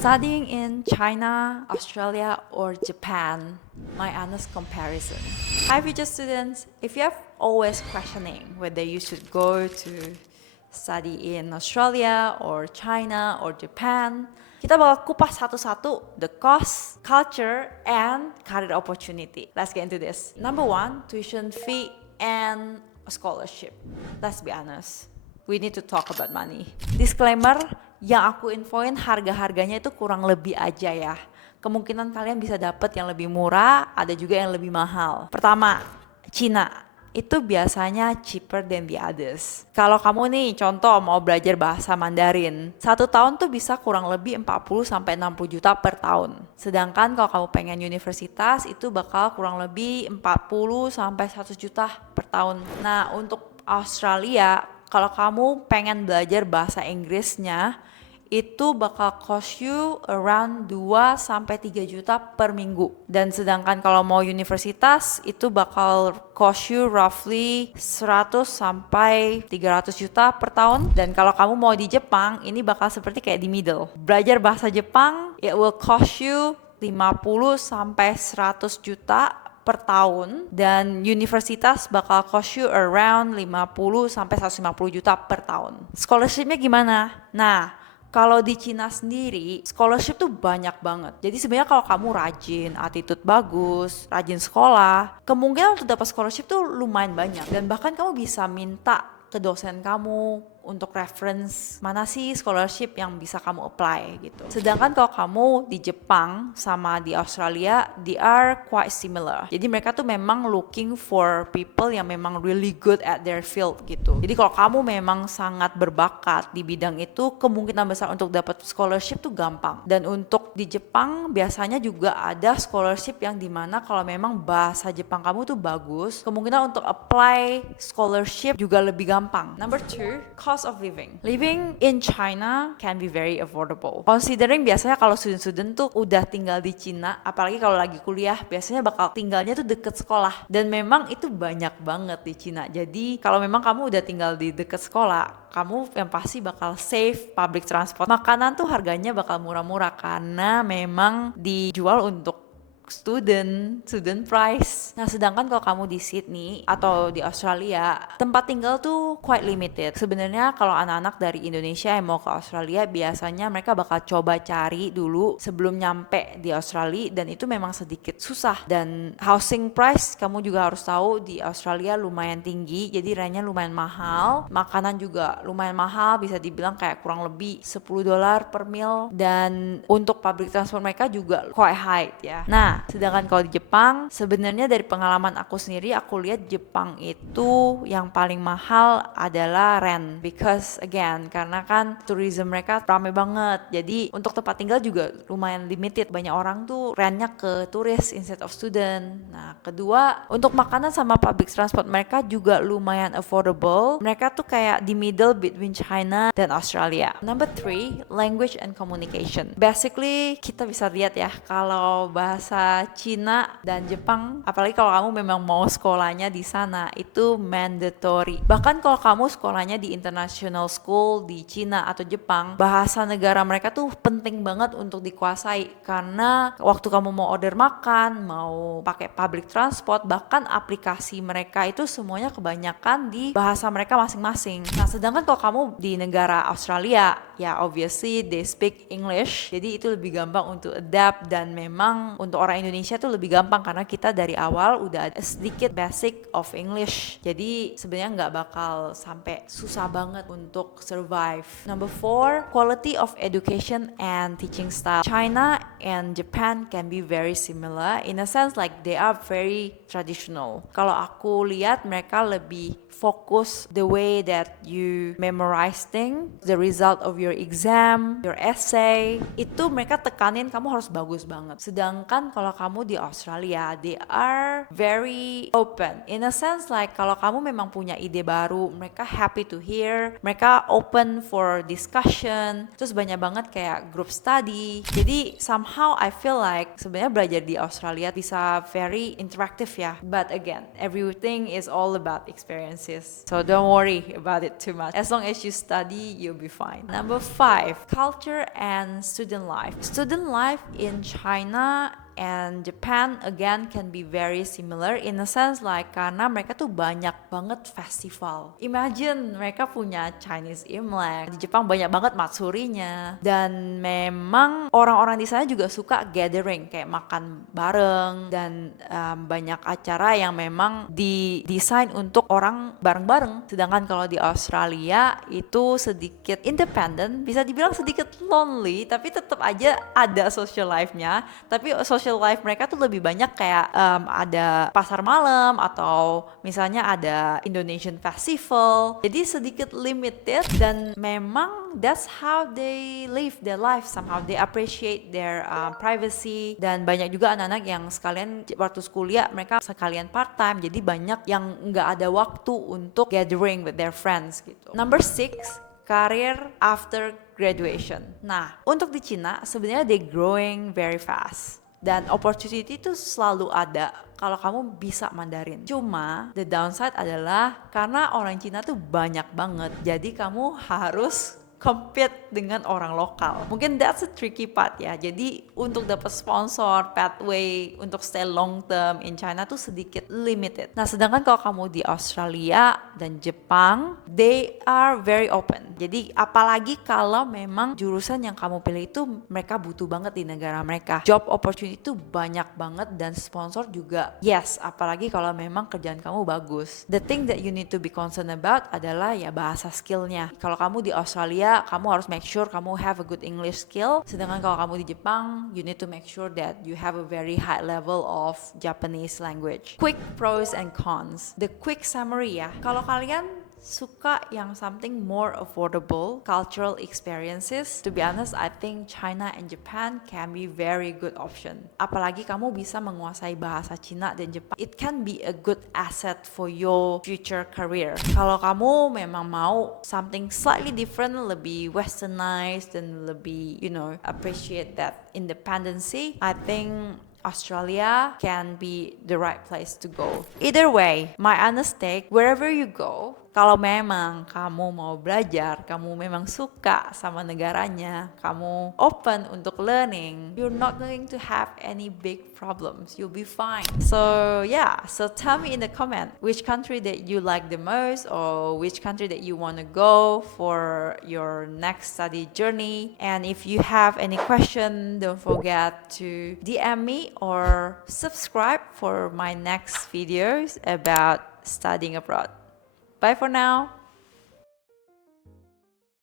Studying in China, Australia, or Japan, my honest comparison. Hi future students, if you have always questioning whether you should go to study in Australia or China or Japan, kita bakal kupas satu-satu the cost, culture, and career opportunity. Let's get into this. Number one, tuition fee and scholarship. Let's be honest. We need to talk about money. Disclaimer, yang aku infoin harga-harganya itu kurang lebih aja ya. Kemungkinan kalian bisa dapet yang lebih murah, ada juga yang lebih mahal. Pertama, Cina. Itu biasanya cheaper than the others. Kalau kamu nih contoh mau belajar bahasa Mandarin, 1 tahun tuh bisa kurang lebih 40-60 juta per tahun. Sedangkan kalau kamu pengen universitas itu bakal kurang lebih 40-100 juta per tahun. Nah untuk Australia, kalau kamu pengen belajar bahasa Inggrisnya, itu bakal cost you around 2-3 juta per minggu. Dan sedangkan kalau mau universitas itu bakal cost you roughly 100-300 juta per tahun. Dan kalau kamu mau di Jepang, ini bakal seperti kayak di middle. Belajar bahasa Jepang, it will cost you 50-100 juta per tahun, dan universitas bakal cost you around 50-150 juta per tahun. Scholarshipnya gimana? Nah, kalau di Cina sendiri, scholarship tuh banyak banget. Jadi sebenarnya kalau kamu rajin, attitude bagus, rajin sekolah, kemungkinan untuk dapat scholarship tuh lumayan banyak. Dan bahkan kamu bisa minta ke dosen kamu untuk reference mana sih scholarship yang bisa kamu apply gitu. Sedangkan kalau kamu di Jepang sama di Australia, they are quite similar. Jadi mereka tuh memang looking for people yang memang really good at their field gitu. Jadi kalau kamu memang sangat berbakat di bidang itu, kemungkinan besar untuk dapat scholarship tuh gampang. Dan untuk di Jepang biasanya juga ada scholarship yang dimana kalau memang bahasa Jepang kamu tuh bagus, kemungkinan untuk apply scholarship juga lebih gampang. Number 2, cost of living. Living in China can be very affordable. Considering biasanya kalau student-student tuh udah tinggal di Cina, apalagi kalau lagi kuliah, biasanya bakal tinggalnya tuh deket sekolah. Dan memang itu banyak banget di Cina. Jadi kalau memang kamu udah tinggal di deket sekolah, kamu yang pasti bakal save public transport. Makanan tuh harganya bakal murah-murah karena memang dijual untuk student price. Nah sedangkan kalau kamu di Sydney atau di Australia, tempat tinggal tuh quite limited. Sebenarnya kalau anak-anak dari Indonesia yang mau ke Australia, biasanya mereka bakal coba cari dulu sebelum nyampe di Australia, dan itu memang sedikit susah. Dan housing price kamu juga harus tahu di Australia lumayan tinggi, jadi rentnya lumayan mahal. Makanan juga lumayan mahal, bisa dibilang kayak kurang lebih $10 per meal. Dan untuk public transport mereka juga quite high ya. Nah sedangkan kalau di Jepang, sebenarnya dari pengalaman aku sendiri, aku lihat Jepang itu yang paling mahal adalah rent. Because again, karena kan tourism mereka rame banget. Jadi untuk tempat tinggal juga lumayan limited. Banyak orang tuh rentnya ke turis instead of student. Nah kedua, untuk makanan sama public transport mereka juga lumayan affordable. Mereka tuh kayak di middle between China dan Australia. Number 3, language and communication. Basically kita bisa lihat ya, kalau bahasa Cina dan Jepang, apalagi kalau kamu memang mau sekolahnya di sana, itu mandatory. Bahkan kalau kamu sekolahnya di international school di Cina atau Jepang, bahasa negara mereka tuh penting banget untuk dikuasai, karena waktu kamu mau order makan, mau pakai public transport, bahkan aplikasi mereka itu semuanya kebanyakan di bahasa mereka masing-masing. Nah sedangkan kalau kamu di negara Australia, ya obviously they speak English, jadi itu lebih gampang untuk adapt. Dan memang untuk orang Indonesia tuh lebih gampang karena kita dari awal udah ada sedikit basic of English, jadi sebenarnya nggak bakal sampai susah banget untuk survive. Number 4, quality of education and teaching style. China and Japan can be very similar in a sense like they are very traditional. Kalau aku lihat mereka lebih fokus the way that you memorize things, the result of your exam, your essay, itu mereka tekanin kamu harus bagus banget. Sedangkan kalau kamu di Australia, they are very open. In a sense like kalau kamu memang punya ide baru, mereka happy to hear, mereka open for discussion. Terus banyak banget kayak group study. Jadi somehow I feel like sebenarnya belajar di Australia bisa very interactive ya. But again, everything is all about experiences. So don't worry about it too much. As long as you study, you'll be fine. Number 5, culture and student life. Student life in China and Japan again can be very similar in a sense like karena mereka tuh banyak banget festival. Imagine mereka punya Chinese Imlek, di Jepang banyak banget Matsurinya, dan memang orang-orang di sana juga suka gathering kayak makan bareng dan banyak acara yang memang didesain untuk orang bareng-bareng. Sedangkan kalau di Australia itu sedikit independent, bisa dibilang sedikit lonely, tapi tetap aja ada social life-nya. Tapi social life mereka tuh lebih banyak kayak ada pasar malam atau misalnya ada Indonesian Festival. Jadi sedikit limited dan memang that's how they live their life. Somehow they appreciate their privacy, dan banyak juga anak-anak yang sekalian waktu kuliah mereka sekalian part time. Jadi banyak yang nggak ada waktu untuk gathering with their friends gitu. Number 6, career after graduation. Nah, untuk di Cina sebenarnya they growing very fast. Dan opportunity itu selalu ada kalau kamu bisa Mandarin. Cuma the downside adalah karena orang Cina tuh banyak banget. Jadi kamu harus compete dengan orang lokal. Mungkin that's a tricky part ya. Jadi untuk dapat sponsor, pathway untuk stay long term in China tuh sedikit limited. Nah, sedangkan kalau kamu di Australia dan Jepang, they are very open. Jadi apalagi kalau memang jurusan yang kamu pilih itu mereka butuh banget di negara mereka. Job opportunity itu banyak banget dan sponsor juga. Yes, apalagi kalau memang kerjaan kamu bagus. The thing that you need to be concerned about adalah ya bahasa skillnya. Kalau kamu di Australia, kamu harus make sure kamu have a good English skill. Sedangkan kalau kamu di Jepang, you need to make sure that you have a very high level of Japanese language. Quick pros and cons. The quick summary ya. Kalau kalian suka yang something more affordable, cultural experiences, to be honest, I think China and Japan can be very good option. Apalagi kamu bisa menguasai bahasa Cina dan Jepang, it can be a good asset for your future career. Kalau kamu memang mau something slightly different, lebih westernized dan lebih, appreciate that independency, I think Australia can be the right place to go. Either way, my honest take, wherever you go, kalau memang kamu mau belajar, kamu memang suka sama negaranya, kamu open untuk learning, you're not going to have any big problems. You'll be fine. So tell me in the comment which country that you like the most, or which country that you want to go for your next study journey. And if you have any question, don't forget to DM me or subscribe for my next videos about studying abroad. Bye for now.